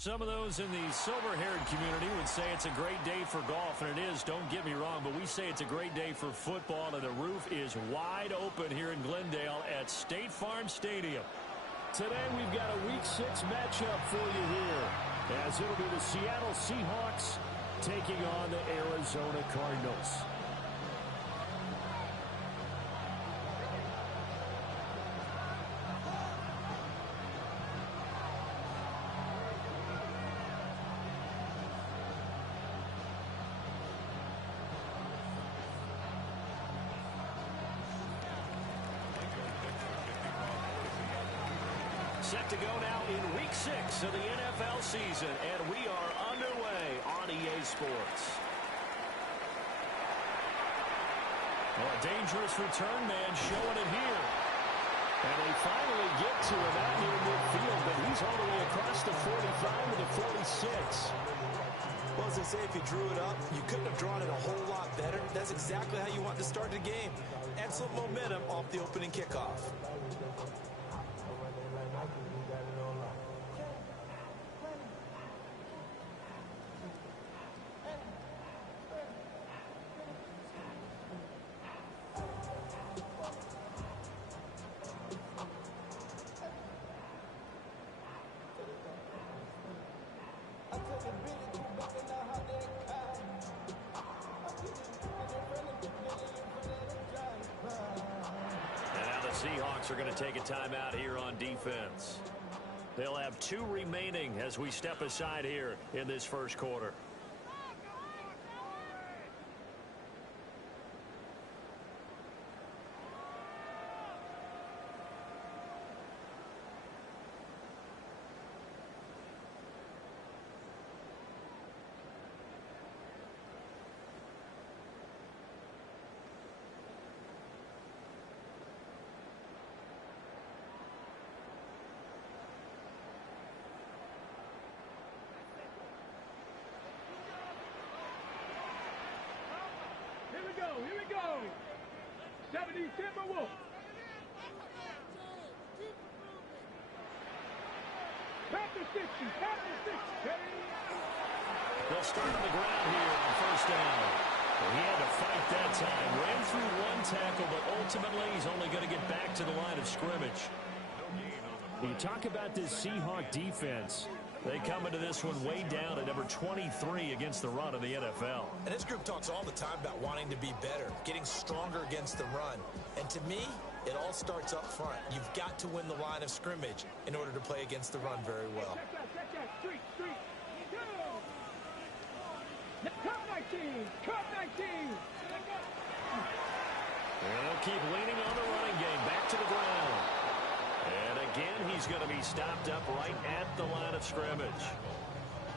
Some of those in the silver-haired community would say it's a great day for golf, and it is, don't get me wrong, but we say it's a great day for football, and the roof is wide open here in Glendale at State Farm Stadium. Today we've got a Week 6 matchup for you here, as it'll be the Seattle Seahawks taking on the Arizona Cardinals. Set to go now in Week 6 of the NFL season, and we are underway on EA Sports. Well, a dangerous return man showing it here. And they finally get to him out near midfield, but he's all the way across the 45 to the 46. Well, as I say, if you drew it up, you couldn't have drawn it a whole lot better. That's exactly how you want to start the game. Excellent momentum off the opening kickoff. Seahawks are going to take a timeout here on defense. They'll have 2 remaining as we step aside here in this first quarter. Here we go. 70 Timberwolves. Panther 60. They'll start on the ground here on first down. Well, he had to fight that time. Ran through 1 tackle, but ultimately he's only going to get back to the line of scrimmage. You talk about this Seahawk defense. They come into this one way down at number 23 against the run in the NFL. And this group talks all the time about wanting to be better, getting stronger against the run. And to me, it all starts up front. You've got to win the line of scrimmage in order to play against the run very well. Street. Cut 19. And they'll keep leaning on the running game. Back to the ground. And again, he's going to be stopped up right at the line of scrimmage.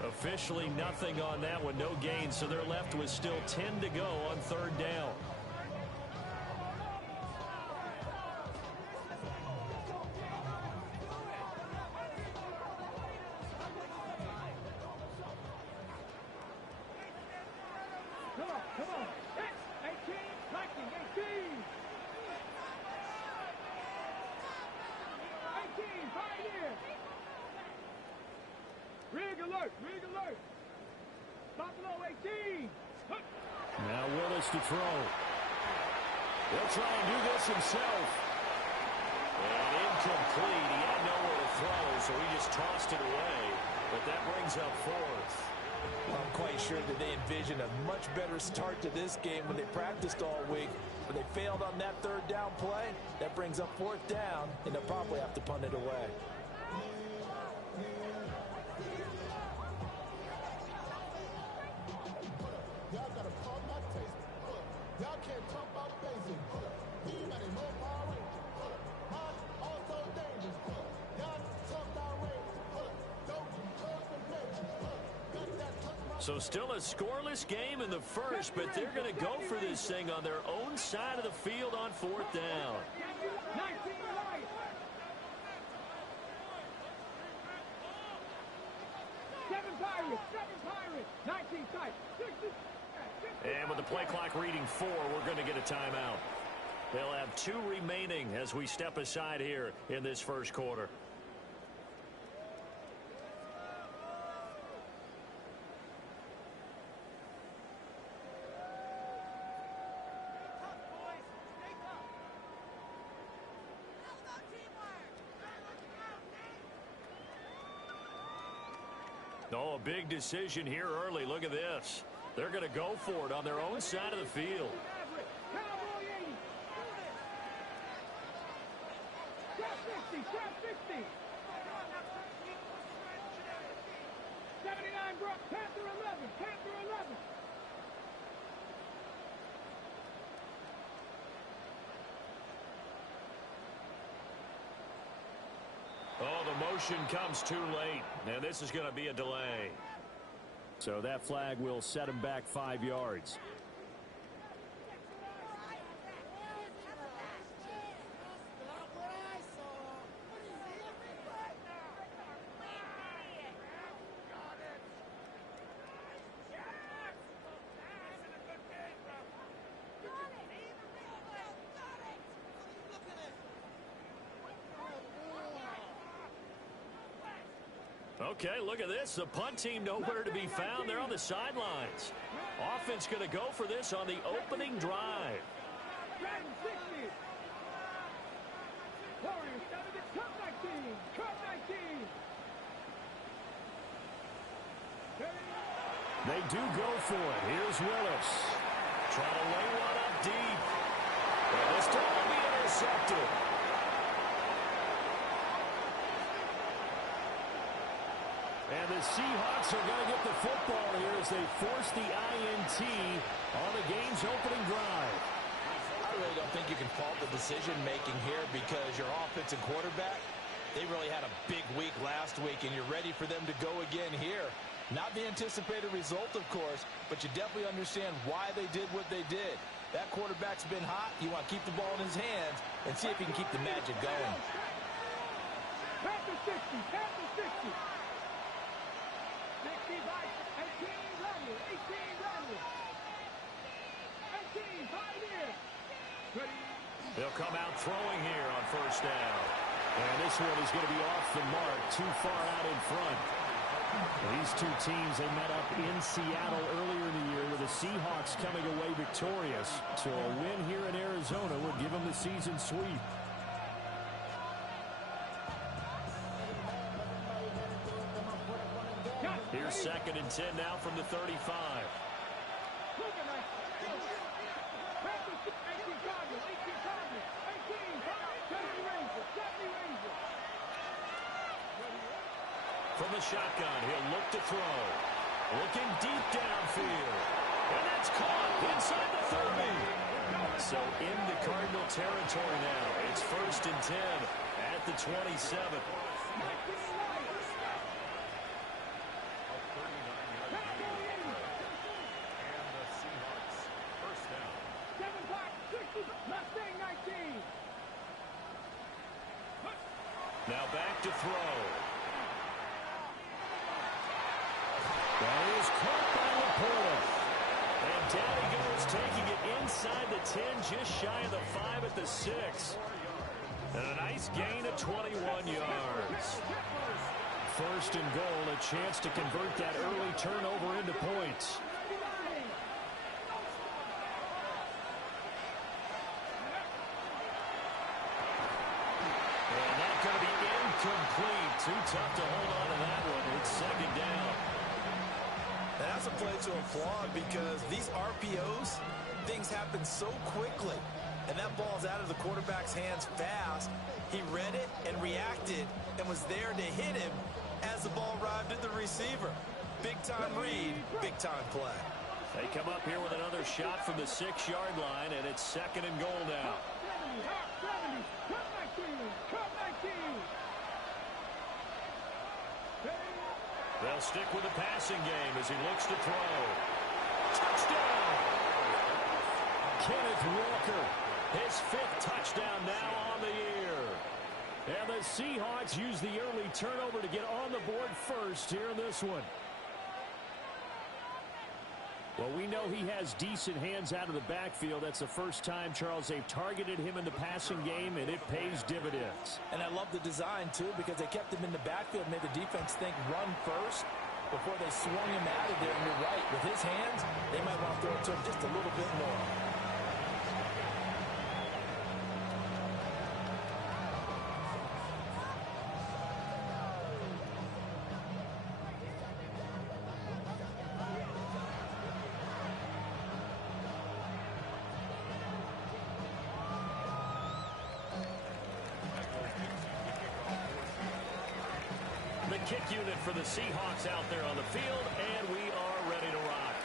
Officially nothing on that one, no gain, so they're left with still 10 to go on third down. Come on. 18, 19, 18. 18, Pioneer. Rig alert. Buffalo 18. Now Willis to throw. He'll try and do this himself. And incomplete. He had nowhere to throw, so he just tossed it away. But that brings up 4th. Well, I'm quite sure that they envisioned a much better start to this game when they practiced all week. But they failed on that third down play. That brings up 4th down, and they'll probably have to punt it away. Y'all got to call my taste. Y'all can't talk about basic. He made no power. Hot, also dangerous. Y'all talk about range. Don't talk the So still a scoreless game in the first, but they're going to go for this thing on their own side of the field on 4th down. 19 right. 7 Pirates. 19 tight. And with the play clock reading 4, we're going to get a timeout. They'll have 2 remaining as we step aside here in this first quarter. Oh, a big decision here early. Look at this. They're going to go for it on their own side of the field. Cowboy 80. Shot 60. Shot 60. 79 Brook. Panther 11. Panther 11. Oh, the motion comes too late, and this is going to be a delay. So that flag will set him back 5 yards. Okay, look at this. The punt team nowhere to be found. They're on the sidelines. Offense going to go for this on the opening drive. Madden 60. Warriors 7 to Cup 19. Cup 19. They do go for it. Here's Willis. Trying to lay one up deep. And this time will be intercepted. And the Seahawks are going to get the football here as they force the INT on the game's opening drive. I really don't think you can fault the decision-making here because your offensive quarterback, they really had a big week last week, and you're ready for them to go again here. Not the anticipated result, of course, but you definitely understand why they did what they did. That quarterback's been hot. You want to keep the ball in his hands and see if he can keep the magic going. Panther 60. Panther 60. 60 by 18 Randall. 18 Randall. 18 Pioneer. Ready. They'll come out throwing here on first down. And this one is going to be off the mark, too far out in front. These two teams, they met up in Seattle earlier in the year with the Seahawks coming away victorious. So a win here in Arizona would give them the season sweep. Here's 2nd and 10 now from the 35. From the shotgun, he'll look to throw. Looking deep downfield. And that's caught inside the 30. So into Cardinal territory now. It's 1st and 10 at the 27. Now back to throw. That is caught by Laporta. And down he goes, taking it inside the 10, just shy of the 5 at the 6. And a nice gain of 21 yards. 1st and goal, a chance to convert that early turnover into points. Complete. Too tough to hold on to that one. It's 2nd down. And that's a play to applaud because these RPOs, things happen so quickly. And that ball's out of the quarterback's hands fast. He read it and reacted and was there to hit him as the ball arrived at the receiver. Big-time read, big-time play. They come up here with another shot from the 6-yard line, and it's 2nd and goal now. They'll stick with the passing game as he looks to throw. Touchdown! Kenneth Walker, his 5th touchdown now on the year. And the Seahawks use the early turnover to get on the board first here in this one. Well, we know he has decent hands out of the backfield. That's the first time, Charles, they've targeted him in the passing game, and it pays dividends. And I love the design, too, because they kept him in the backfield, made the defense think run first before they swung him out of there. And you're right, with his hands, they might want to throw it to him just a little bit more. kick unit for the Seahawks out there on the field, and we are ready to rock.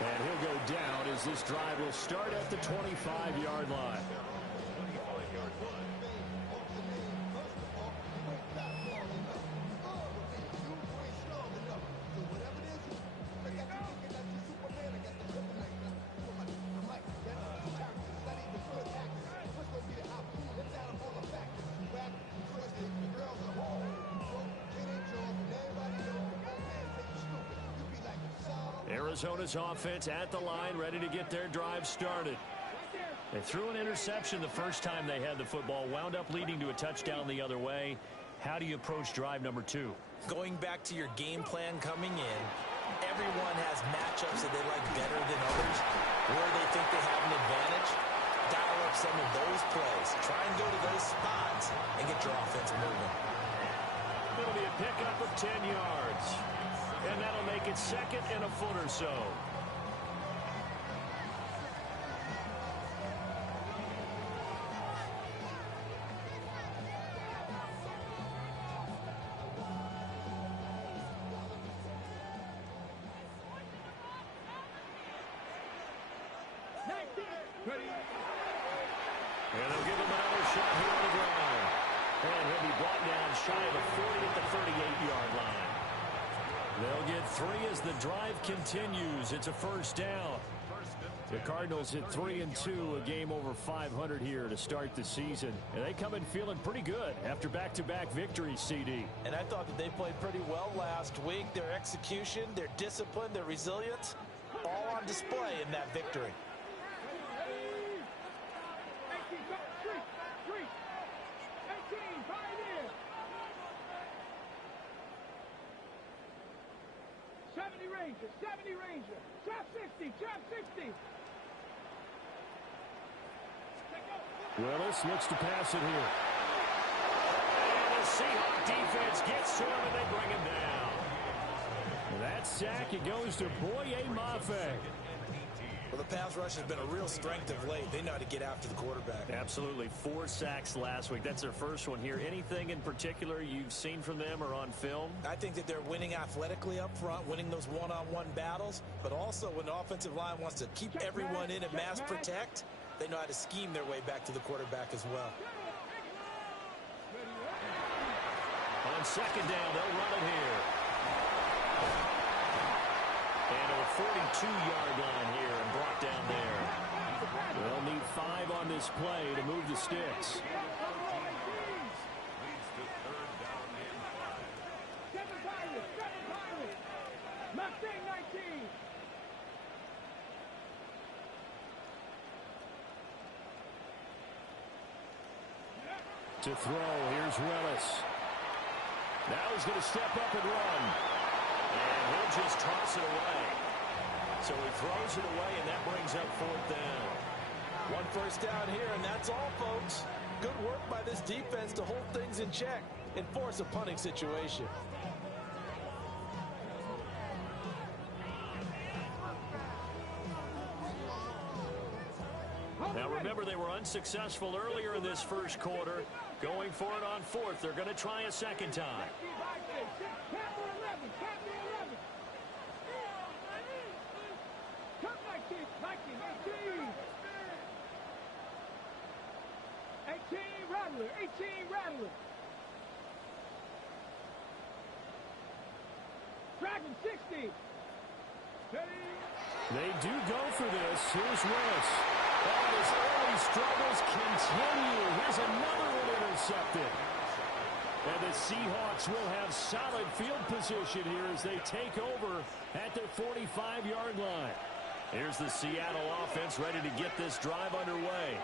And he'll go down as this drive will start at the 25-yard line. Arizona's offense at the line, ready to get their drive started. They threw an interception the first time they had the football, wound up leading to a touchdown the other way. How do you approach drive number 2? Going back to your game plan coming in, everyone has matchups that they like better than others, where they think they have an advantage. Dial up some of those plays. Try and go to those spots and get your offense moving. It'll be a pickup of 10 yards. And that'll make it second and a foot or so. And they'll give him another shot here on the ground. And he'll be brought down shy of the 40 at the 38-yard line. They'll get 3 as the drive continues. It's a first down. The Cardinals hit 3-2, a game over 500 here to start the season. And they come in feeling pretty good after back-to-back victories, CD. And I thought that they played pretty well last week. Their execution, their discipline, their resilience, all on display in that victory. 70 Ranger. Trap 60. Trap 60. Willis looks to pass it here. And the Seahawk defense gets to him, and they bring him down. That sack, it goes to Boye Mafe. Well, the pass rush has been a real strength of late. They know how to get after the quarterback. Absolutely. 4 sacks last week. That's their first one here. Anything in particular you've seen from them or on film? I think that they're winning athletically up front, winning those one-on-one battles, but also when the offensive line wants to keep everyone in and mass protect, they know how to scheme their way back to the quarterback as well. On second down, they'll run it here. And to the 42-yard line here and brought down there. They'll need 5 on this play to move the sticks. To throw, here's Willis. Now he's going to step up and run. And he'll just toss it away. So he throws it away, and that brings up 4th down. 1 first down here, and that's all, folks. Good work by this defense to hold things in check and force a punting situation. Now remember, they were unsuccessful earlier in this first quarter. Going for it on 4th. They're going to try a second time. Rattler. Dragon 60. They do go for this. Here's Willis. And his early struggles continue. Here's another one intercepted. And the Seahawks will have solid field position here as they take over at their 45-yard line. Here's the Seattle offense ready to get this drive underway.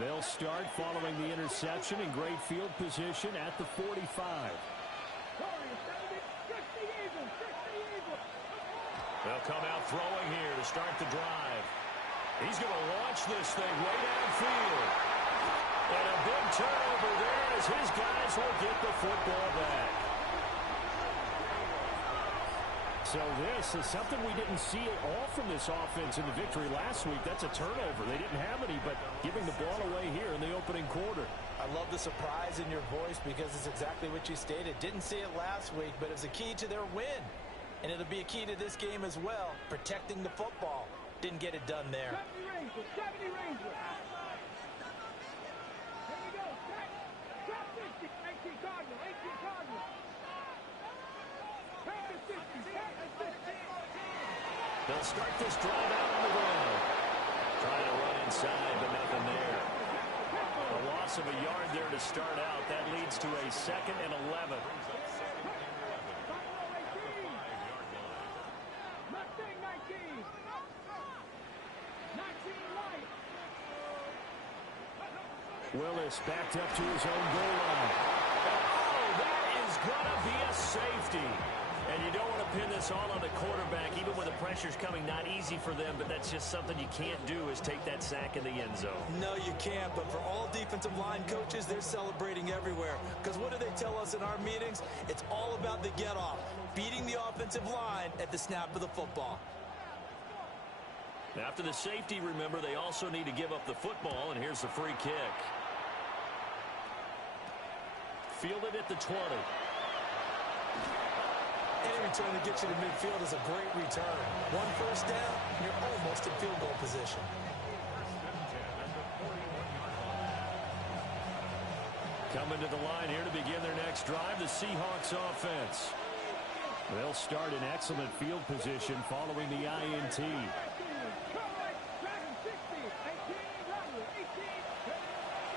They'll start following the interception in great field position at the 45. They'll come out throwing here to start the drive. He's going to launch this thing way downfield. And a big turnover there as his guys will get the football back. So this is something we didn't see at all from this offense in the victory last week. That's a turnover. They didn't have any, but giving the ball away here in the opening quarter. I love the surprise in your voice because it's exactly what you stated. Didn't see it last week, but it's a key to their win. And it'll be a key to this game as well, protecting the football. Didn't get it done there. 70 Rangers, 70 Rangers. Here we go, set, drop 50, 18 Cardinal, 18 Cardinal. Pass to 60, pass to 60. They'll start this drive out on the ground. Trying to run inside, but nothing there. A loss of a yard there to start out. That leads to a 2nd and 11. Willis backed up to his own goal line. Oh, that is going to be a safety. And you don't want to pin this all on the quarterback, even when the pressure's coming. Not easy for them, but that's just something you can't do is take that sack in the end zone. No, you can't, but for all defensive line coaches, they're celebrating everywhere. Because what do they tell us in our meetings? It's all about the get-off, beating the offensive line at the snap of the football. After the safety, remember, they also need to give up the football, and here's the free kick. Fielded at the 20. Any return that gets you to midfield is a great return. One first down, you're almost in field goal position. Coming to the line here to begin their next drive, the Seahawks offense. They'll start in excellent field position following the INT.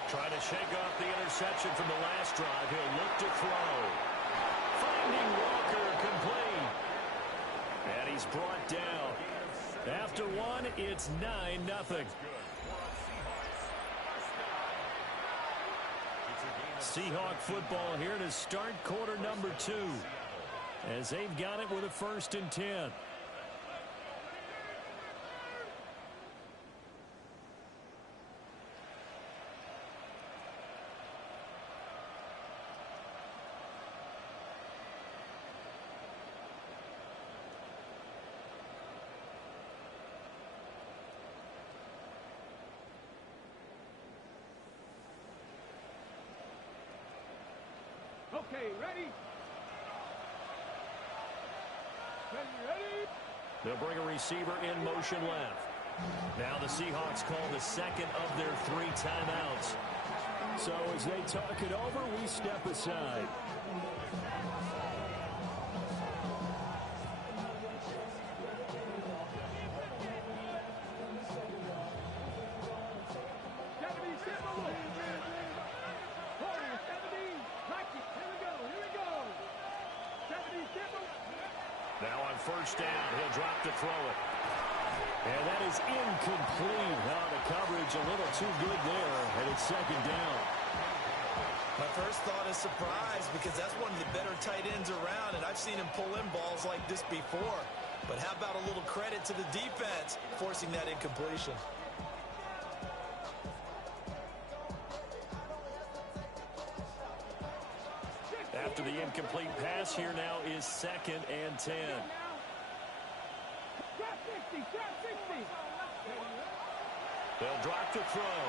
Trying to shake off the interception from the last drive. He'll look to throw. Finding Walker complete. And he's brought down. After one, it's 9-0. Seahawk football here to start quarter number 2. As they've got it with a 1st and 10. Okay, ready? Ready? They'll bring a receiver in motion left. Now the Seahawks call the 2nd of their 3 timeouts. So as they talk it over, we step aside. Now on 1st down, he'll drop to throw it. And that is incomplete. Now the coverage a little too good there, and it's 2nd down. My first thought is surprise because that's one of the better tight ends around, and I've seen him pull in balls like this before. But how about a little credit to the defense forcing that incompletion? After the incomplete pass, here now is 2nd and 10. They'll drop to throw.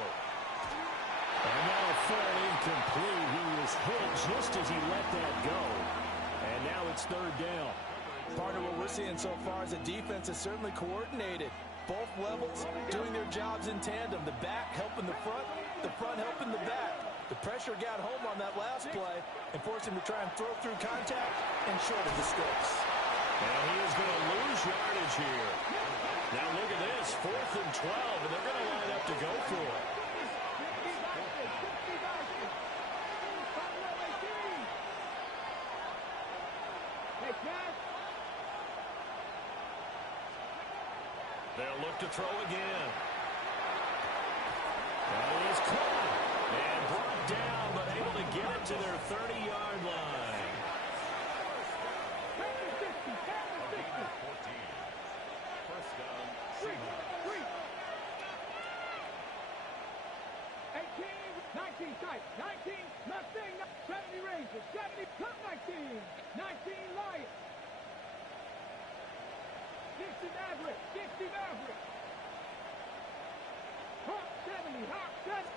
And that'll fall incomplete. He was hit just as he let that go. And now it's 3rd down. Part of what we're seeing so far is the defense is certainly coordinated. Both levels doing their jobs in tandem. The back helping the front helping the back. The pressure got home on that last play and forced him to try and throw through contact and short of the sticks. And he is going to lose yardage here. Now look at this, 4th and 12, and they're going to line up to go for it. They'll look to throw again. And it is caught and brought down, but able to get it to their 30-yard line. Tight. 19, nothing, 70 Rangers, 70, cut 19, 19 Lions. 60 Maverick. 60 Maverick. Hawk 70. Hawk 70.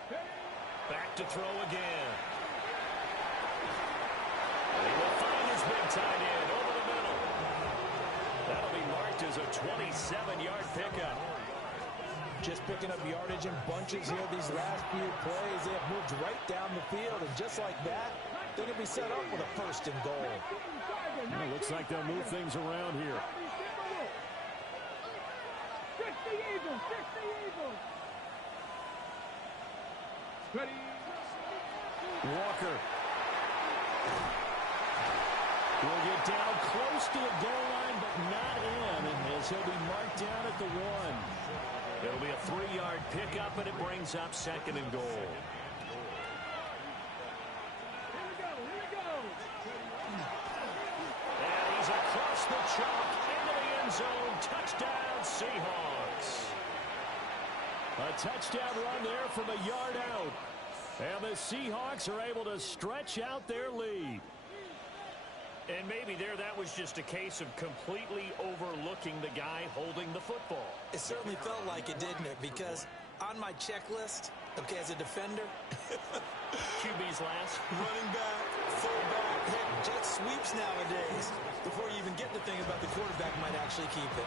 Back to throw again. He will find his big tight end over the middle. That'll be marked as a 27-yard pickup. Just picking up yardage in bunches here these last few plays. They have moved right down the field, and just like that, they're going to be set up with a first and goal. It looks like they'll move things around here. 60 Eagles. 60 Eagles. Ready. Walker will get down close to the goal line, but not in, as he'll be marked down at the 1. It'll be a 3-yard pickup, and it brings up second and goal. Here we go. Here we go. And he's across the chalk into the end zone. Touchdown, Seahawks. A touchdown run there from a yard out. And the Seahawks are able to stretch out their lead. And maybe that was just a case of completely overlooking the guy holding the football. It certainly felt like it, didn't it? Because on my checklist, okay, as a defender, QB's last. running back, fullback, heck, jet sweeps nowadays. Before you even get to think about the quarterback might actually keep it.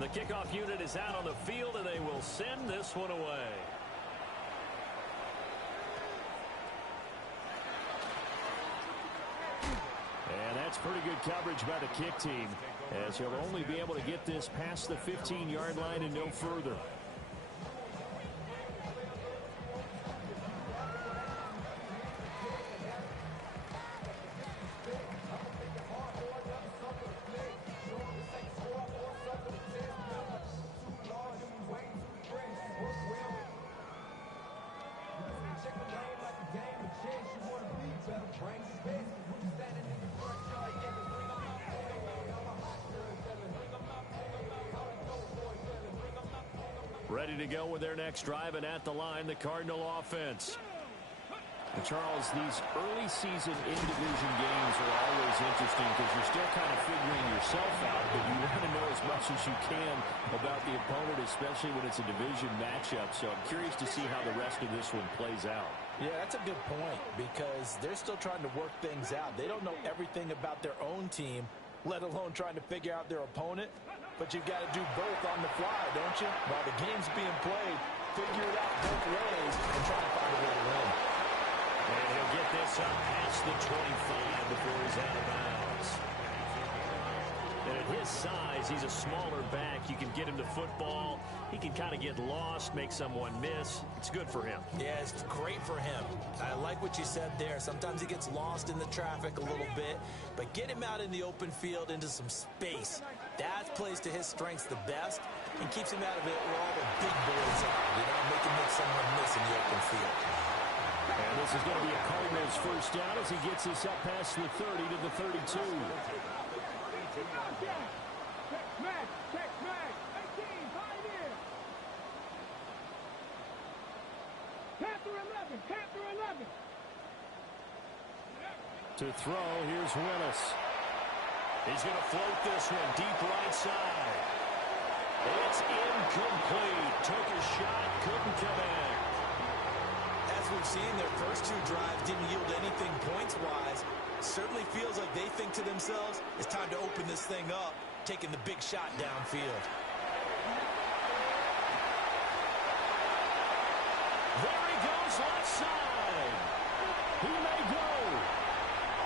The kickoff unit is out on the field, and they will send this one away. And that's pretty good coverage by the kick team, as he'll only be able to get this past the 15-yard line and no further. Ready to go with their next drive, and at the line, the Cardinal offense. And Charles, these early season in-division games are always interesting because you're still kind of figuring yourself out, but you want to know as much as you can about the opponent, especially when it's a division matchup. So I'm curious to see how the rest of this one plays out. Yeah, that's a good point because they're still trying to work things out. They don't know everything about their own team, let alone trying to figure out their opponent. But you've got to do both on the fly, don't you? While the game's being played, figure it out both ways and try to find a way to win. And he'll get this up past the 25 before he's out of bounds. And at his size, he's a smaller back. You can get him to football. He can kind of get lost, make someone miss. It's good for him. Yeah, it's great for him. I like what you said there. Sometimes he gets lost in the traffic a little bit, but get him out in the open field into some space. That plays to his strengths the best and keeps him out of it where all the big boys are. You know, make someone miss in the open field. And this is going to be a Cardinals first down as he gets this up past the 30 to the 32. Check mag. Check mag. 18. Pioneer. Panther 11. Panther 11. To throw, here's Willis. He's going to float this one deep right side. It's incomplete. Took a shot, couldn't come in. As we've seen, their first two drives didn't yield anything points-wise. Certainly feels like they think to themselves, it's time to open this thing up, taking the big shot downfield. There he goes, left side. He may go.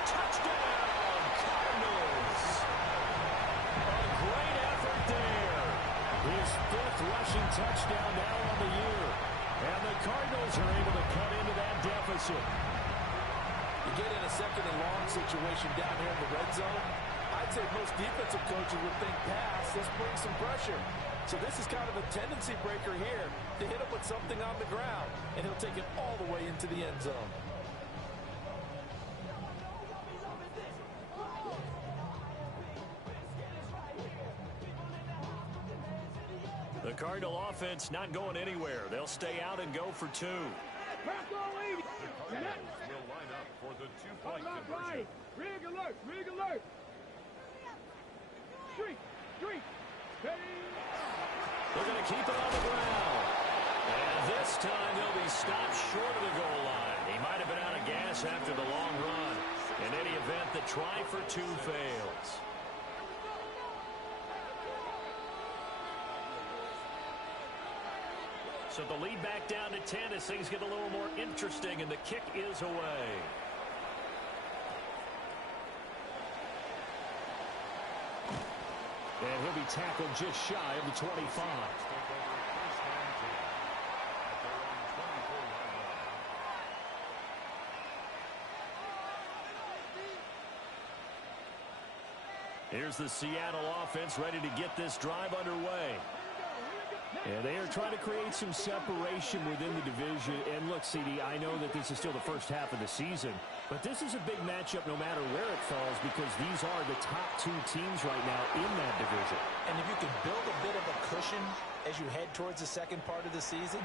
Touchdown, Cardinals. A great effort there. His fifth rushing touchdown now on the year. And the Cardinals are able to cut into that deficit. You get in a second and long situation down here in the red zone, I'd say most defensive coaches would think pass, let's bring some pressure. So this is kind of a tendency breaker here to hit him with something on the ground, and he'll take it all the way into the end zone. The Cardinal offense not going anywhere. They'll stay out and go for 2. Cardinals will line up for the two-point conversion. Rig alert, rig alert. Streak, streak. They're going to keep it on the ground. And this time they'll be stopped short of the goal line. He might have been out of gas after the long run. In any event, the try for 2 fails. So the lead back down to 10 as things get a little more interesting, and the kick is away. And he'll be tackled just shy of the 25. Here's the Seattle offense ready to get this drive underway. And they are trying to create some separation within the division. And look, CD, I know that this is still the first half of the season, but this is a big matchup no matter where it falls because these are the top 2 teams right now in that division. And if you can build a bit of a cushion as you head towards the second part of the season,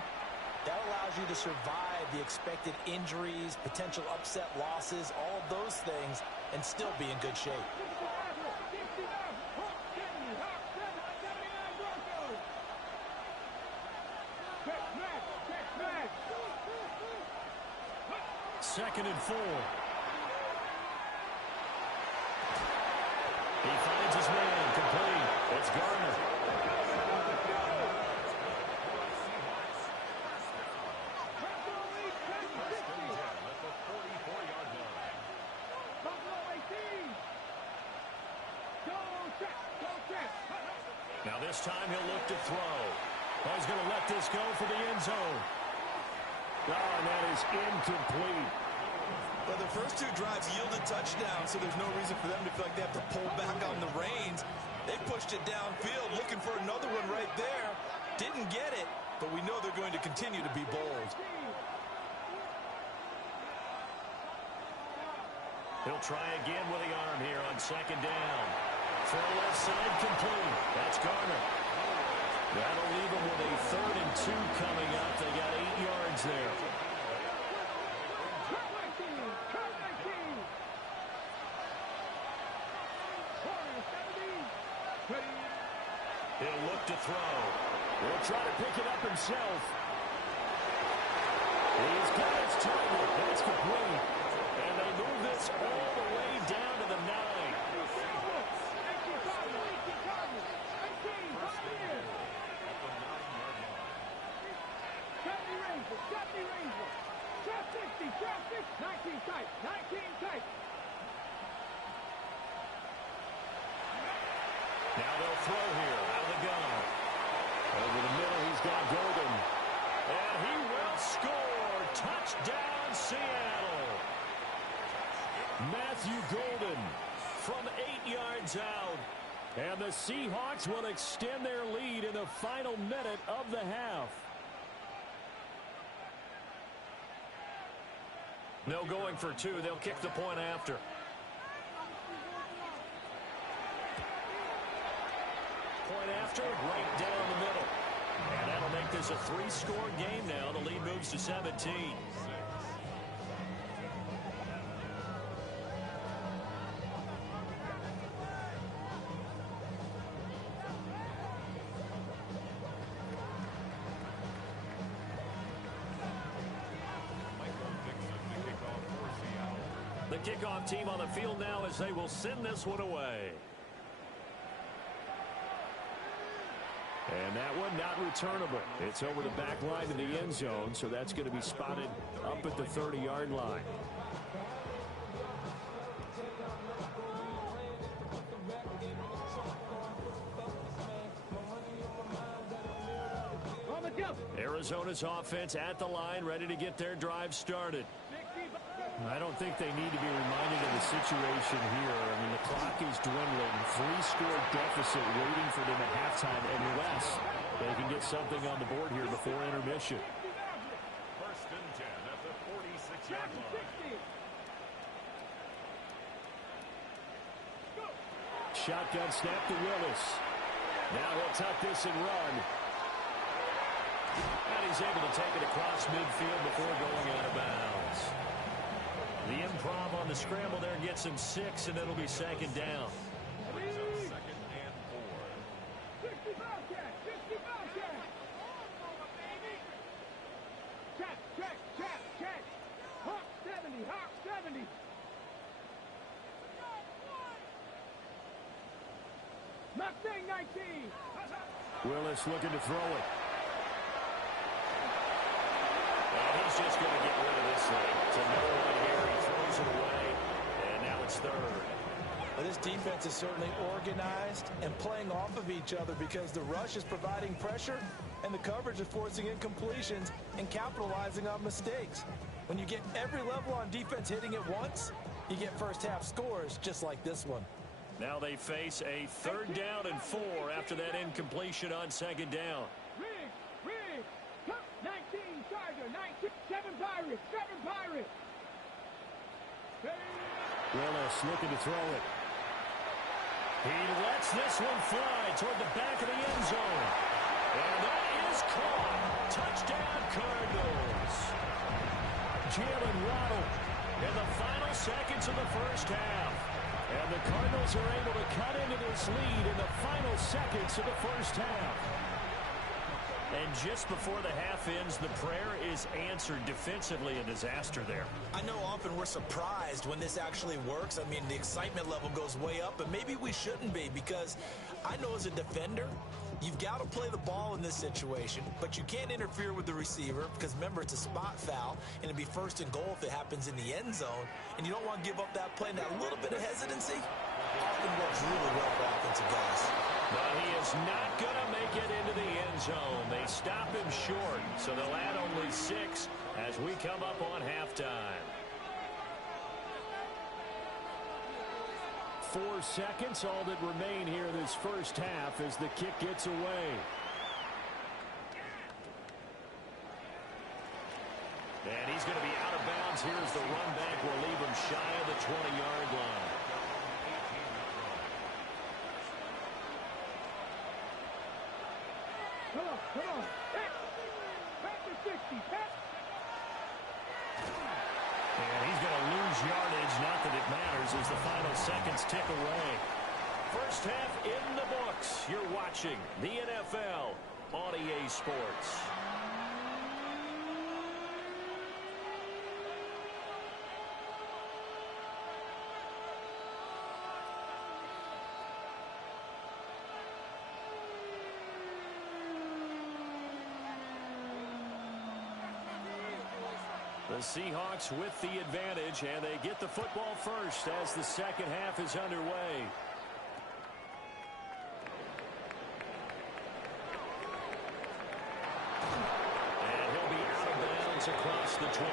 that allows you to survive the expected injuries, potential upset losses, all of those things, and still be in good shape. Second and 4. He finds his man complete. It's Garner. Now this time he'll look to throw. Oh, he's going to let this go for the end zone. Oh, and that is incomplete. But the first 2 drives yielded touchdowns, so there's no reason for them to feel like they have to pull back on the reins. They pushed it downfield, looking for another one right there. Didn't get it, but we know they're going to continue to be bold. He'll try again with the arm here on second down. Throw left side complete. That's Garner. That'll leave them with a 3rd and 2 coming up. They got 8 yards there. He'll look to throw. He'll try to pick it up himself. He's got his target. That's complete. And they move this all the way down to the 9. Trap 60, 19 tight, 19 tight. Now they'll throw here out of the gun. Over the middle, he's got Golden. And he will score. Touchdown, Seattle. Matthew Golden From 8 yards out. And the Seahawks will extend their lead in the final minute of the half. No going for 2. They'll kick the point after. Point after, right down the middle. And that'll make this a 3-score game now. The lead moves to 17. The kickoff team on the field now as they will send this one away. And that one not returnable. It's over the back line of the end zone, so that's going to be spotted up at the 30-yard line. Arizona's offense at the line, ready to get their drive started. I don't think they need to be reminded of the situation here. I mean, the clock is dwindling. 3-score deficit waiting for them at halftime unless they can get something on the board here before intermission. First and 10 at the 46-yard line. Shotgun snap to Willis. Now he'll tuck this and run. And he's able to take it across midfield before going out of bounds. The improv on the scramble there gets him 6, and it'll be second down. Brings up second and 4. 60 Bobcat, 60 Bobcat. Check, check, check, check. Hawk 70, Hawk 70. Mustang 19. Willis looking to throw it. And he's just going to get rid of this thing. To no one here. He throws it away. And now it's third. Well, this defense is certainly organized and playing off of each other because the rush is providing pressure and the coverage is forcing incompletions and capitalizing on mistakes. When you get every level on defense hitting at once, you get first half scores just like this one. Now they face a 3rd down and 4 after that incompletion on 2nd down. Rig, 19 Tiger, 19, 7 Pirates, 7 Pirates. Willis looking to throw it. He lets this one fly toward the back of the end zone. And that is caught. Touchdown, Cardinals. Jalen Waddle in the final seconds of the first half. And the Cardinals are able to cut into this lead in the final seconds of the first half. And just before the half ends, the prayer is answered defensively. A disaster there. I know often we're surprised when this actually works. I mean, the excitement level goes way up, but maybe we shouldn't be because I know as a defender, you've got to play the ball in this situation, but you can't interfere with the receiver because, remember, it's a spot foul, and it'd be 1st and goal if it happens in the end zone, and you don't want to give up that play. And that little bit of hesitancy often works really well for offensive guys. But he is not going to make it into the end zone. They stop him short, so they'll add only 6 as we come up on halftime. 4 seconds, all that remain here in this first half as the kick gets away. And he's going to be out of bounds. Here's the run back. Will leave him shy of the 20-yard line. Come on. Back to 60. Back. And he's going to lose yardage. Not that it matters as the final seconds tick away. First half in the books. You're watching the NFL on EA Sports. The Seahawks with the advantage, and they get the football first as the second half is underway. And he'll be out of bounds across the 25.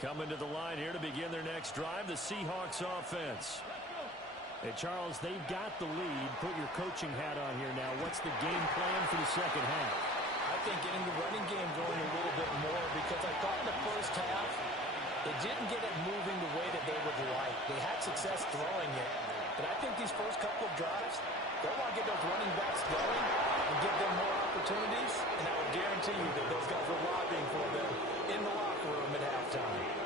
Coming to the line here to begin their next drive, the Seahawks offense. Hey, Charles, they've got the lead. Put your coaching hat on here now. What's the game plan for the second half? I think getting the running game going a little bit more because I thought in the first half they didn't get it moving the way that they would like. They had success throwing it, but I think these first couple of drives, they'll want to get those running backs going and give them more opportunities, and I would guarantee you that those guys were lobbying for them in the locker room at halftime.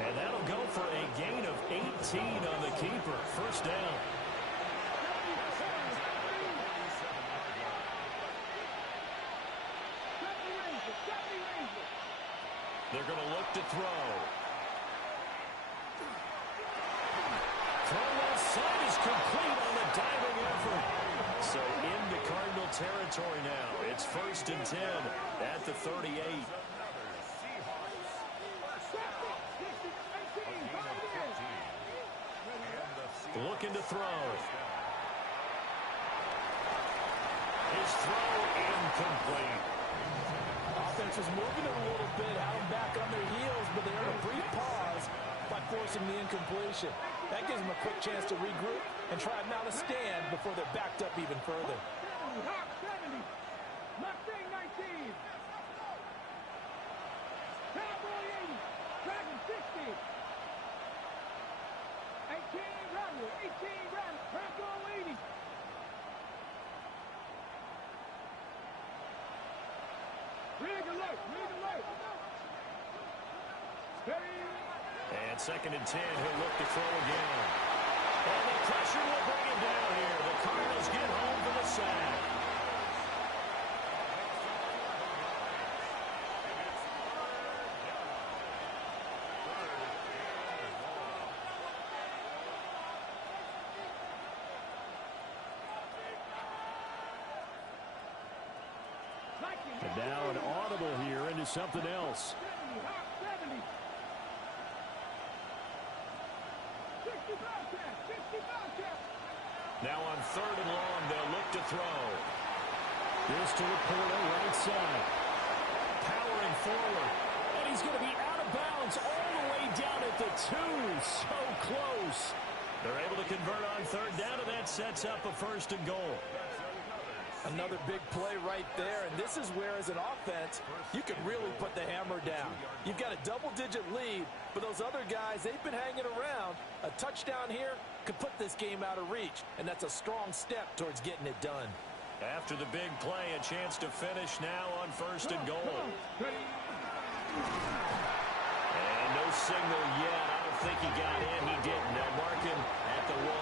And that'll go for a gain of 18 on the keeper. First down. They're going to look to throw. Throw left side is complete on the diving effort. So into Cardinal territory now. It's 1st and 10 at the 38. Looking to throw. His throw incomplete. Offense was moving it a little bit, had them back on their heels, but they earned a brief pause by forcing the incompletion. That gives them a quick chance to regroup and try now to stand before they're backed up even further. Hawk 70. Mustang 19. Cowboy 80. Dragon 60. 18 Rattler. 18 Rattler. Bronco 80. Rig alert. Rig alert. And 2nd and 10, he'll look to throw again. And the pressure will bring him down here. The Cardinals get home for the sack. And now an audible here into something else. 70. 60 Bobcat. 60 Bobcat. Now on 3rd and long, they'll look to throw. This to Laporta, right side. Powering forward. And he's going to be out of bounds all the way down at the 2. So close. They're able to convert on 3rd down, and that sets up a 1st and goal. Another big play right there, and this is where, as an offense, you can really put the hammer down. You've got a double-digit lead, but those other guys, they've been hanging around. A touchdown here could put this game out of reach, and that's a strong step towards getting it done. After the big play, a chance to finish now on 1st and goal. And no signal yet. I don't think he got in. He didn't. They'll mark him at the 1.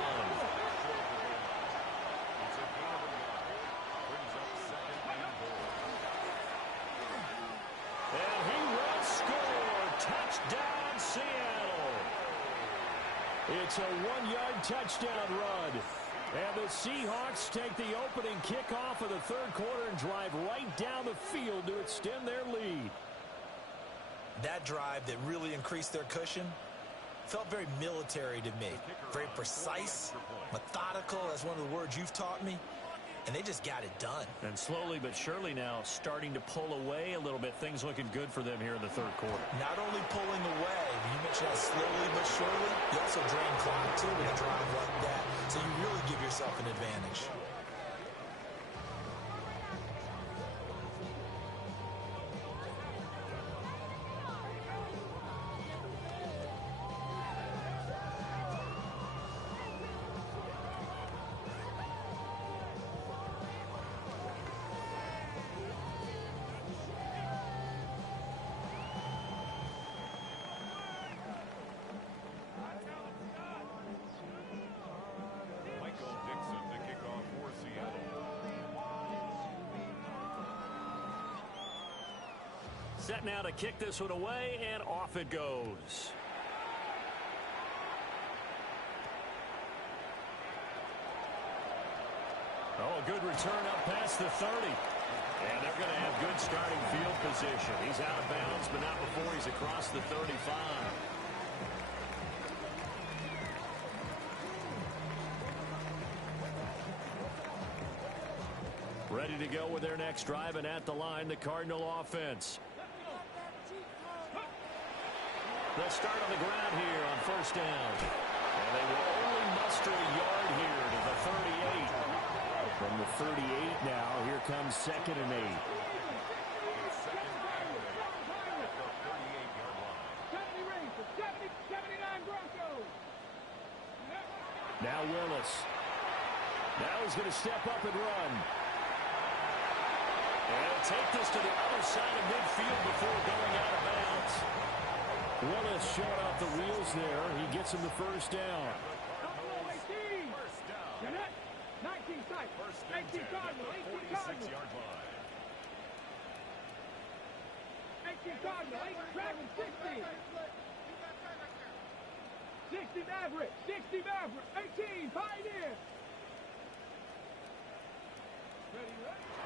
And he will score. Touchdown, Seattle. It's a 1-yard touchdown run. And the Seahawks take the opening kickoff of the 3rd quarter and drive right down the field to extend their lead. That drive that really increased their cushion felt very military to me. Very precise, methodical, as one of the words you've taught me. And they just got it done. And slowly but surely now starting to pull away a little bit. Things looking good for them here in the 3rd quarter. Not only pulling away, you mentioned that slowly but surely, you also drain clock too with a drive like that. So you really give yourself an advantage. Set now to kick this one away, and off it goes. Oh, a good return up past the 30. And they're going to have good starting field position. He's out of bounds, but not before he's across the 35. Ready to go with their next drive, and at the line, the Cardinal offense. They'll start on the ground here on 1st down. And they will only muster a yard here to the 38. From the 38 now, here comes 2nd and 8. Now Willis. Now he's going to step up and run. And he'll take this to the other side of midfield before going out of bounds. Willis showing off the wheels there. He gets him the 1st down. 19 sight. 18 Cardinal. 18 Cardinal. 18 Cardinal. 8 Dragon 60. 60 Maverick. 60 Maverick. 18 Pioneer.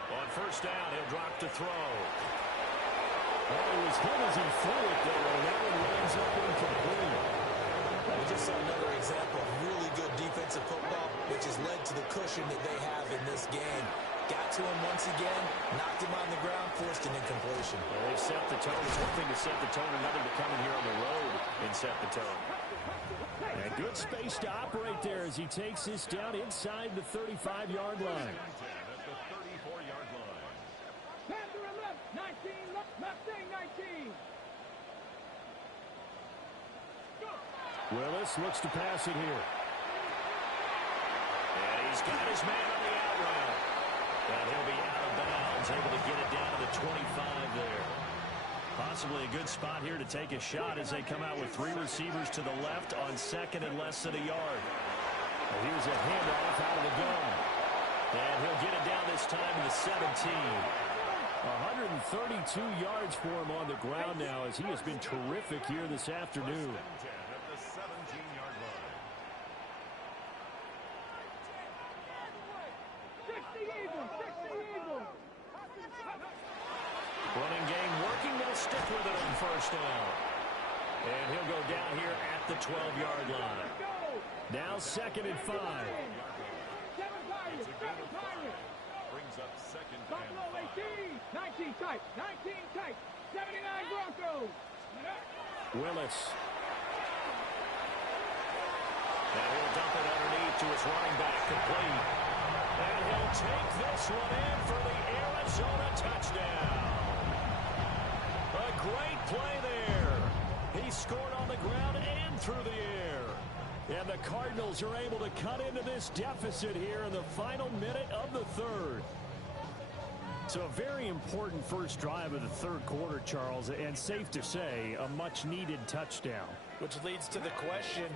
On 1st down, he'll drop to throw. Oh, it was him as he threw it there, and that one lands up incomplete. We just saw another example of really good defensive football, which has led to the cushion that they have in this game. Got to him once again, knocked him on the ground, forced an incompletion. Well, they've set the tone. It's one thing to set the tone, another to come in here on the road and set the tone. And good space to operate there as he takes this down inside the 35-yard line. Willis looks to pass it here. And he's got his man on the out route. And he'll be out of bounds, able to get it down to the 25 there. Possibly a good spot here to take a shot as they come out with 3 receivers to the left on second and less than a yard. And here's a handoff out of the gun. And he'll get it down this time to the 17. 132 yards for him on the ground now as he has been terrific here this afternoon. At the 17-yard line. 60 Eagles, 60 Eagles. Running game working, they'll stick with it on first down. And he'll go down here at the 12-yard line. Now 2nd and 5. 7 Pirates, 7 Pirates. Brings up second and Buffalo 5. 18, 19 tight, 19 tight, 79 Broncos. Willis. And he'll dump it underneath to his running back, complete. And he'll take this one in for the Arizona touchdown. A great play there. He scored on the ground and through the air. And the Cardinals are able to cut into this deficit here in the final minute of the third. So a very important first drive of the third quarter, Charles, and safe to say, a much-needed touchdown. Which leads to the question,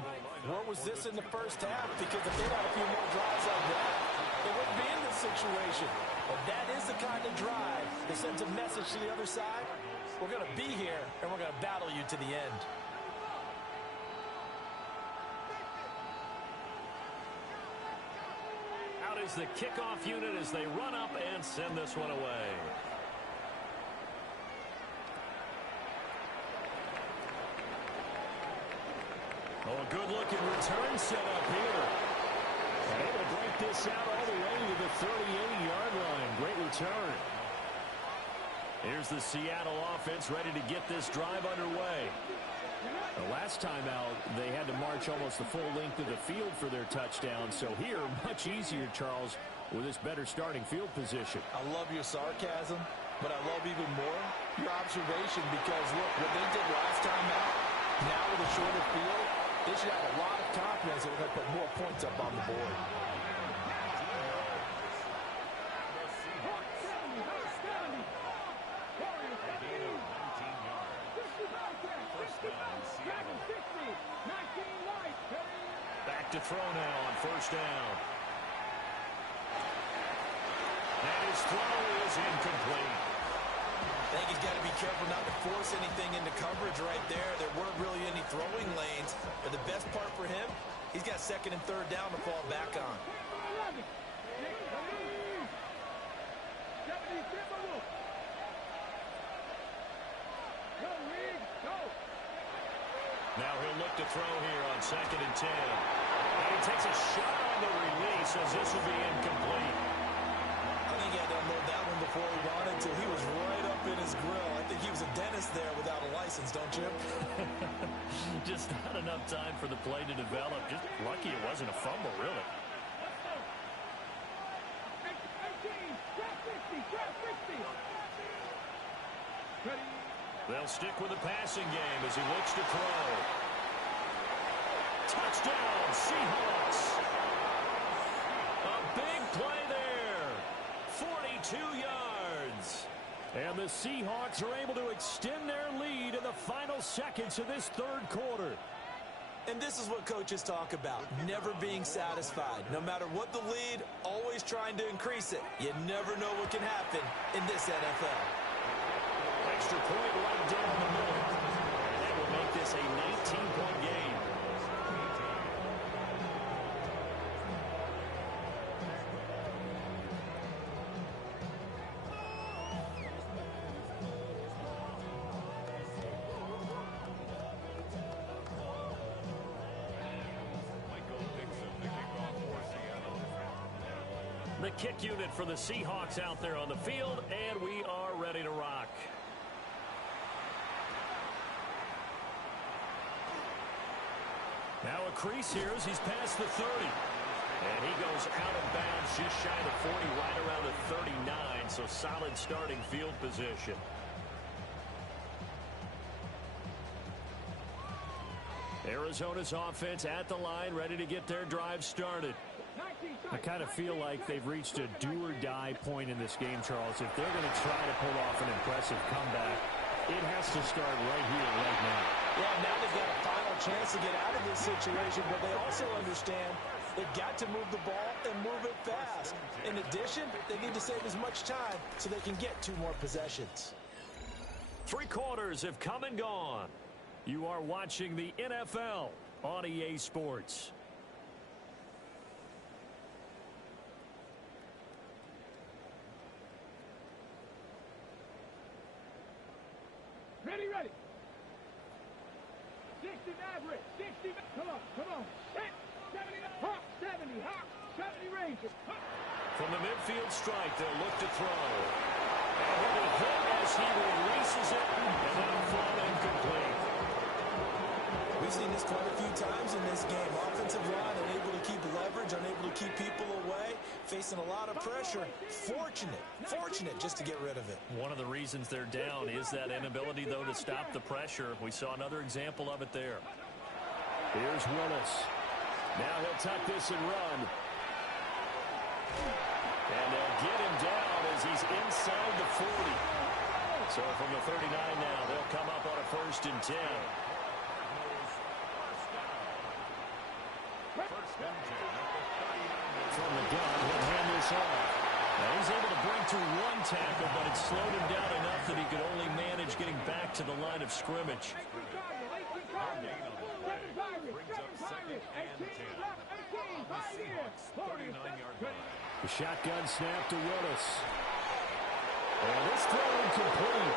where was this in the first half? Because if they'd had a few more drives like that, they wouldn't be in this situation. But that is the kind of drive that sends a message to the other side. We're going to be here, and we're going to battle you to the end. Out is the kickoff unit as they run up and send this one away. Oh, a good-looking return set up here. And able to break this out all the way to the 38-yard line. Great return. Here's the Seattle offense ready to get this drive underway. The last time out, they had to march almost the full length of the field for their touchdown. So here, much easier, Charles, with this better starting field position. I love your sarcasm, but I love even more your observation because, look, what they did last time out, now with a shorter field, they should have a lot of confidence that we're going to put more points up on the board. Back to throw now on first down. And his throw is incomplete. I think he's got to be careful not to force anything into coverage right there. There weren't really any throwing lanes. But the best part for him, he's got second and third down to fall back on. Now he'll look to throw here on second and 10. And he takes a shot on the release as this will be incomplete. I think he had to unload that one before he wanted to. He was right up in his grill. I think he was a dentist there without a license, don't you? Just not enough time for the play to develop. Just lucky it wasn't a fumble, really. They'll stick with the passing game as he looks to throw. Touchdown, Seahawks. A big play there. 42 yards. And the Seahawks are able to extend their lead in the final seconds of this third quarter. And this is what coaches talk about, never being satisfied. No matter what the lead, always trying to increase it. You never know what can happen in this NFL. Extra point right down the middle. And that will make this a 19-point game. The kick unit for the Seahawks out there on the field, and we are ready to rock. Now a crease here as he's past the 30. And he goes out of bounds just shy of the 40, right around the 39, so solid starting field position. Arizona's offense at the line, ready to get their drive started. I kind of feel like they've reached a do-or-die point in this game, Charles. If they're going to try to pull off an impressive comeback, it has to start right here, right now. Yeah, now they've got a final chance to get out of this situation, but they also understand they've got to move the ball and move it fast. In addition, they need to save as much time so they can get 2 more possessions. 3 quarters have come and gone. You are watching the NFL on EA Sports. Ready, ready. 60 average, 60. Come on. 70, hop, 70, hop, 70 Rangers. From the midfield strike, they'll look to throw. And he'll be hit as he releases it, and now fall incomplete. We've seen this quite a few times in this game. Offensive line unable to keep leverage, unable to keep people away, facing a lot of pressure. Fortunate just to get rid of it. One of the reasons they're down is that inability, though, to stop the pressure. We saw another example of it there. Here's Willis. Now he'll tuck this and run. And they'll get him down as he's inside the 40. So from the 39 now, they'll come up on a 1st and 10. From the gun, he'll hand this off. Now he's able to bring through 1 tackle, but it slowed him down enough that he could only manage getting back to the line of scrimmage. The shotgun snap to Willis. And this throw incomplete.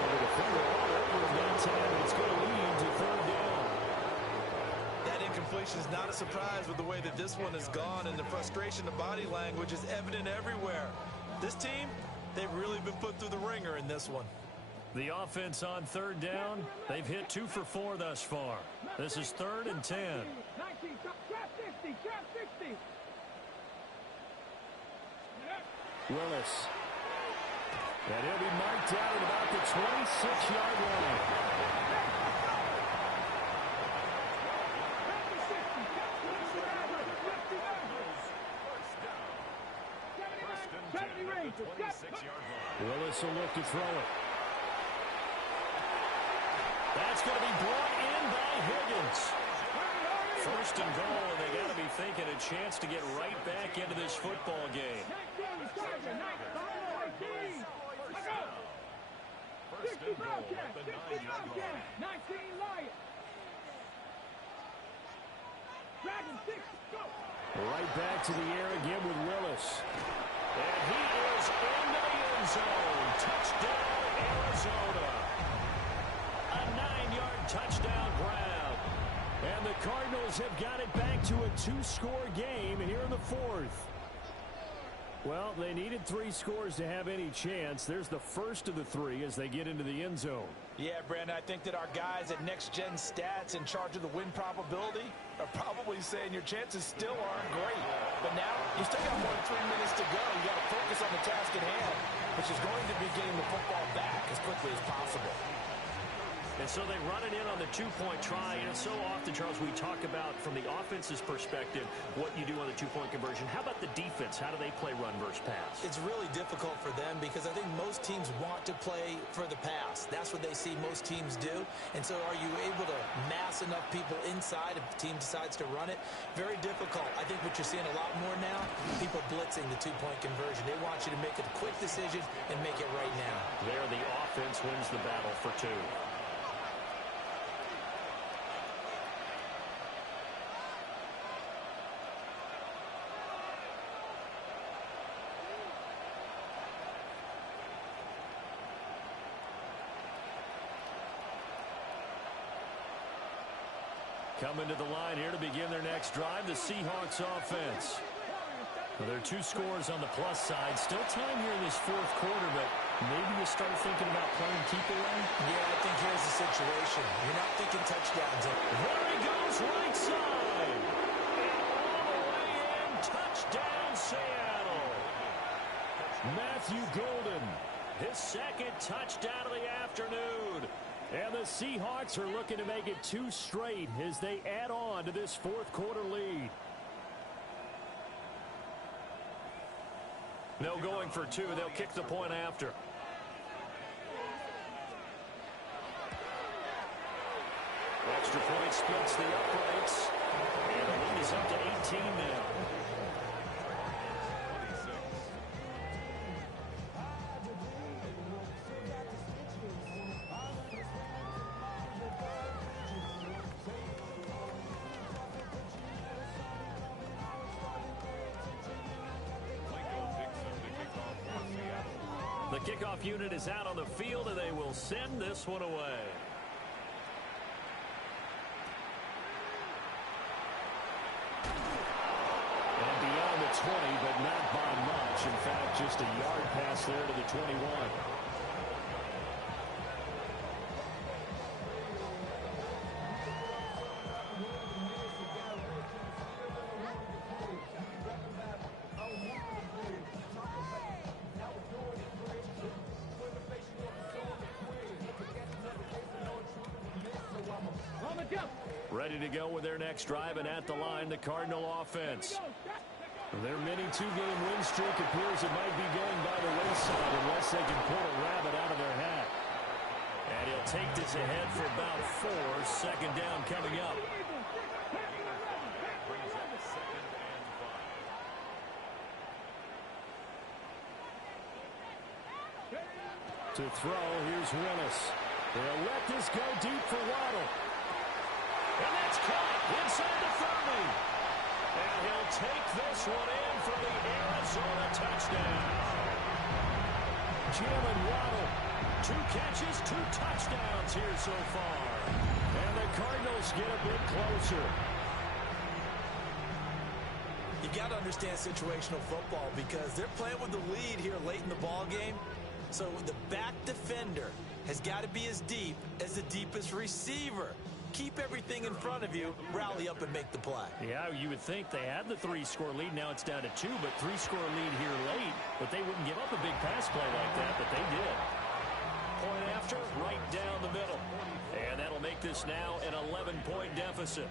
And the defender all over him that time, and it's going to lead to 3rd down. That incompletion is not a surprise with the way that this one has gone, and the frustration, the body language is evident everywhere. This team, they've really been put through the ringer in this one. The offense on 3rd down, they've hit 2 for 4 thus far. This is 3rd and 10. Willis. And he'll be marked out at about the 26-yard line. Willis will look to throw it. That's going to be brought in by Higgins. 1st and goal, and they got to be thinking a chance to get right back into this football game. Right back to the air again with Willis. And he is into the end zone. Touchdown, Arizona. A 9-yard touchdown grab. And the Cardinals have got it back to a 2-score game here in the 4th. Well, they needed 3 scores to have any chance. There's the first of the 3 as they get into the end zone. Yeah, Brandon, I think that our guys at Next Gen Stats in charge of the win probability are probably saying your chances still aren't great. But now, you still got more than 3 minutes to go. You got to focus on the task at hand, which is going to be getting the football back as quickly as possible. And so they run it in on the 2-point try. And so often, Charles, we talk about, from the offense's perspective, what you do on the 2-point conversion. How about the defense? How do they play run versus pass? It's really difficult for them because I think most teams want to play for the pass. That's what they see most teams do. And so are you able to mass enough people inside if the team decides to run it? Very difficult. I think what you're seeing a lot more now, people blitzing the 2-point conversion. They want you to make a quick decision and make it right now. There, the offense wins the battle for 2. Coming to the line here to begin their next drive, the Seahawks offense. Well, there are 2 scores on the plus side. Still time here in this 4th quarter, but maybe you start thinking about playing keep away? Yeah, I think here's the situation. You're not thinking touchdowns. There he goes, right side. And all the way in, touchdown, Seattle. Matthew Golden. His 2nd touchdown of the afternoon. And the Seahawks are looking to make it 2 straight as they add on to this fourth quarter lead. No going for 2. They'll kick the point after. Extra point splits the uprights. And the lead is up to 18 now. The kickoff unit is out on the field, and they will send this one away. And beyond the 20, but not by much. In fact, just a yard pass there to the 21. Ready to go with their next drive, and at the line, the Cardinal offense. Their mini 2-game win streak appears it might be going by the wayside unless they can pull a rabbit out of their hat. And he'll take this ahead for about 4. Second down coming up. To throw, here's Willis. They'll let this go deep for Waddle. And that's caught inside the 30. And he'll take this one in for the Arizona touchdown. Jalen Waddle. 2 catches, 2 touchdowns here so far. And the Cardinals get a bit closer. You got to understand situational football because they're playing with the lead here late in the ball game. So the back defender has got to be as deep as the deepest receiver. Keep everything in front of you, rally up and make the play. Yeah, you would think they had the 3-score lead. Now it's down to 2, but 3-score lead here late. But they wouldn't give up a big pass play like that, but they did. Point after, right down the middle. And that'll make this now an 11-point deficit.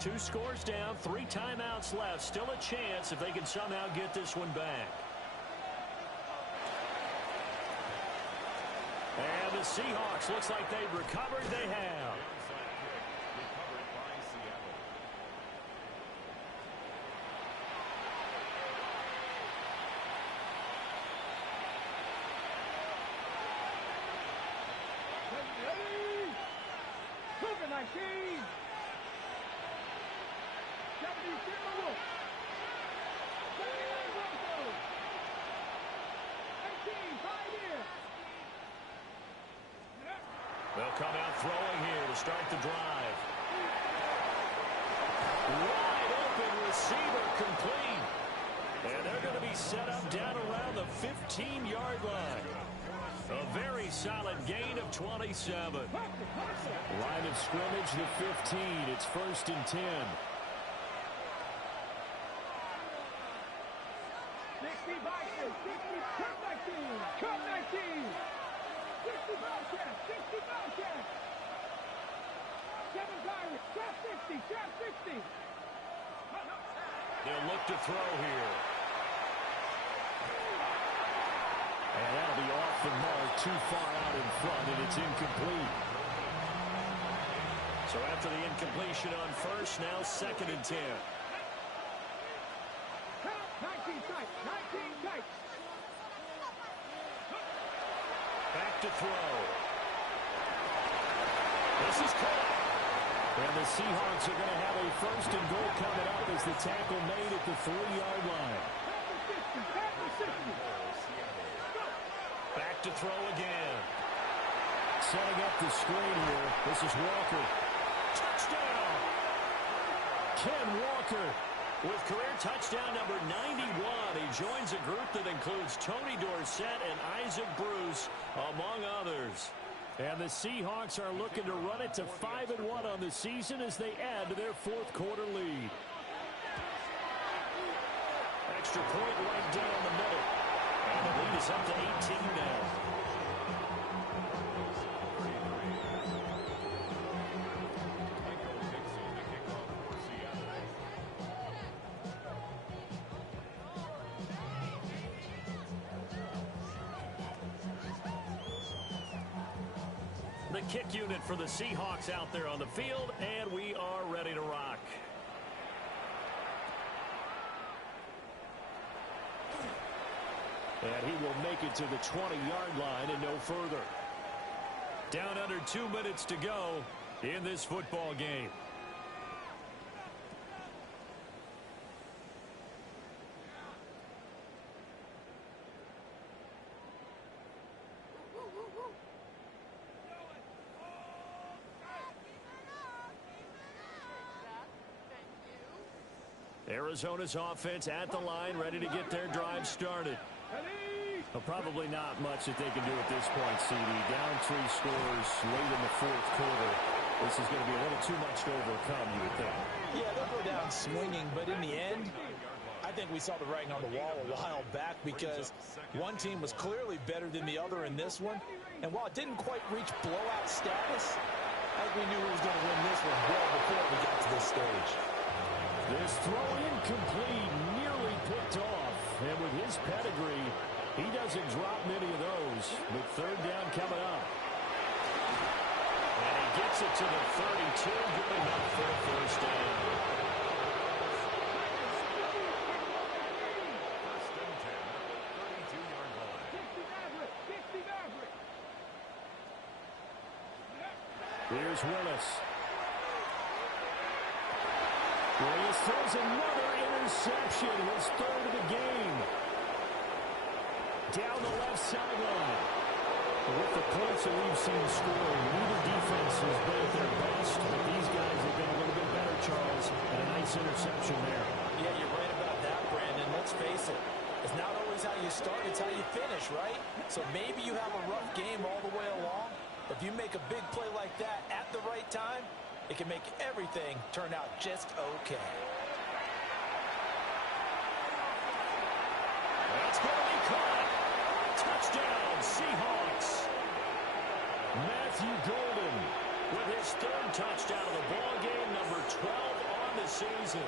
2 scores down, 3 timeouts left. Still a chance if they can somehow get this one back. And the Seahawks, looks like they've recovered. They have. Cover 19. 70 Timberwolves. 79 Broncos. 18 Pioneers. They'll come out throwing here to start the drive. Wide open receiver complete. And they're going to be set up down around the 15-yard line. A very solid gain of 27. Line of scrimmage, the 15. It's 1st and 10. 60 Vikings. 60 Cut 19. Cut 19. 60 Bobcats. 60 Bobcats. 7 Pirates. Trap 60. Trap 60. They'll look to throw here. And that'll be off the mark, too far out in front, and it's incomplete. So after the incompletion on first, now 2nd and 10. 19 tight. 19 tight. Back to throw. This is caught. And the Seahawks are going to have a 1st and goal coming up as the tackle made at the 3-yard line. Back to throw again. Setting up the screen here. This is Walker. Touchdown! Ken Walker. With career touchdown number 91, he joins a group that includes Tony Dorsett and Isaac Bruce, among others. And the Seahawks are looking to run it to 5-1 on the season as they add to their 4th quarter lead. Extra point right down the middle. And the lead is up to 18 now. The kick unit for the Seahawks out there on the field, and we are ready to rock. And he will make it to the 20-yard line and no further. Down under 2 minutes to go in this football game. Arizona's offense at the line, ready to get their drive started. Well, probably not much that they can do at this point, CD. Down 3 scores late in the fourth quarter. This is going to be a little too much to overcome, you would think. Yeah, they'll go down swinging, but in the end, I think we saw the writing on the wall a while back because one team was clearly better than the other in this one. And while it didn't quite reach blowout status, I think we knew who was going to win this one well before we got to this stage. This throw incomplete, nearly picked off. And with his pedigree, he doesn't drop many of those. With third down coming up. And he gets it to the 32, good enough for a first down. First and 10 at the 32-yard line. 60 Maverick. Here's Willis. Willis throws another interception, his third of the game. Down the left sideline. With the points that we've seen scoring, neither defense has been at their best, but these guys have been a little bit better, Charles, and a nice interception there. Yeah, you're right about that, Brandon. Let's face it. It's not always how you start, it's how you finish, right? So maybe you have a rough game all the way along. If you make a big play like that at the right time, it can make everything turn out just okay. That's going to be caught. Touchdown, Seahawks. Matthew Golden With his third touchdown of the ball game, number 12 on the season.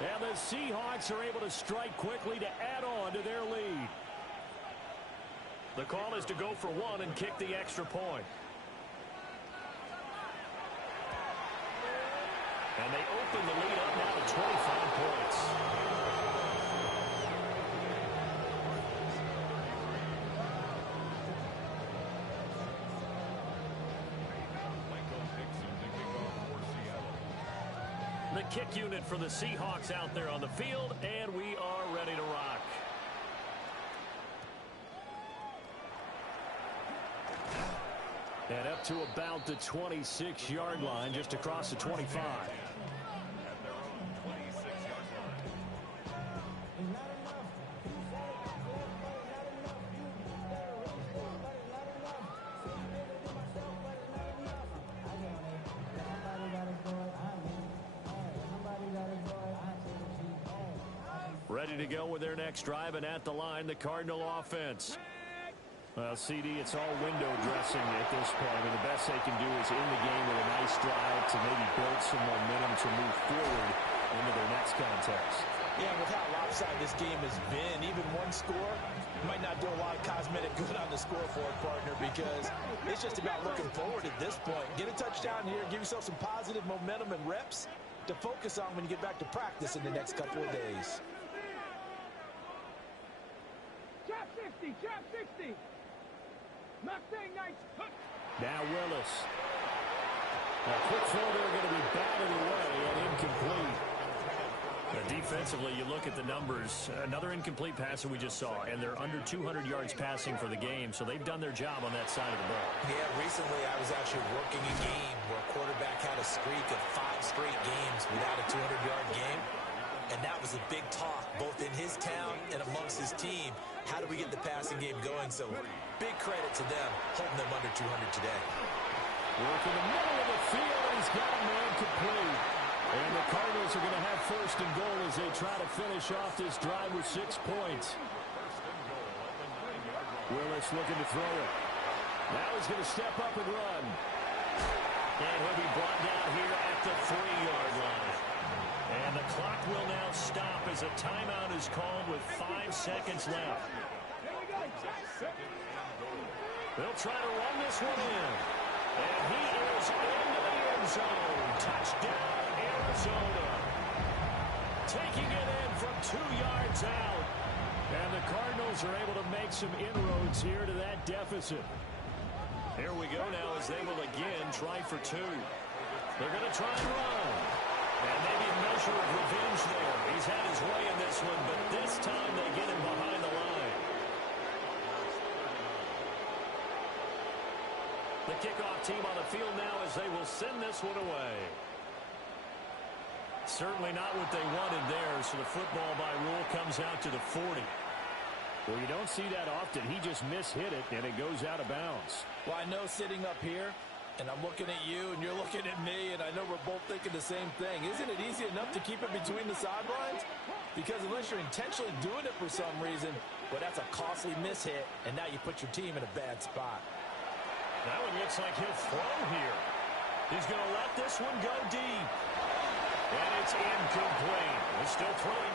And the Seahawks are able to strike quickly to add on to their lead. The call is to go for one and kick the extra point. And they open the lead up now to 25 points. The kick unit for the Seahawks out there on the field, and we are ready to rock. And up to about the 26-yard line, just across the 25. At their own 26-yard line. Ready to go with their next drive, and at the line, the Cardinal offense. Well, CD, it's all window dressing at this point. I mean, the best they can do is in the game with a nice drive to maybe build some momentum to move forward into their next contest. Yeah, with how lopsided this game has been, even one score might not do a lot of cosmetic good on the scoreboard, partner, because it's just about looking forward at this point. Get a touchdown here, give yourself some positive momentum and reps to focus on when you get back to practice in the next couple of days. Trap 60, trap 60. Mustang Knights. Now Willis. A quick throw there going to be batted away and incomplete. Defensively, you look at the numbers. Another incomplete pass that we just saw, and they're under 200 yards passing for the game, so they've done their job on that side of the ball. Yeah, recently I was actually working a game where a quarterback had a streak of 5 straight games without a 200-yard game. And that was a big talk, both in his town and amongst his team. How do we get the passing game going? So big credit to them, holding them under 200 today. Work in the middle of the field, and he's got a man complete. And the Cardinals are going to have first and goal as they try to finish off this drive with 6 points. Willis looking to throw it. Now he's going to step up and run. And he'll be brought down here at the 3-yard line. And the clock will now stop as a timeout is called with 5 seconds left. They'll try to run this one in. And he is into the end zone. Touchdown, Arizona. Taking it in from 2 yards out. And the Cardinals are able to make some inroads here to that deficit. Here we go now as they will again try for 2. They're going to try and run. And maybe a measure of revenge there. He's had his way in this one, but this time they get him behind the line. The kickoff team on the field now as they will send this one away. Certainly not what they wanted there, so the football by rule comes out to the 40. Well, you don't see that often. He just mishit it, and it goes out of bounds. Well, I know sitting up here, and I'm looking at you, and you're looking at me, and I know we're both thinking the same thing. Isn't it easy enough to keep it between the sidelines? Because unless you're intentionally doing it for some reason, well, that's a costly mishit, and now you put your team in a bad spot. That one looks like he'll throw here. He's going to let this one go deep. And it's incomplete. He's still throwing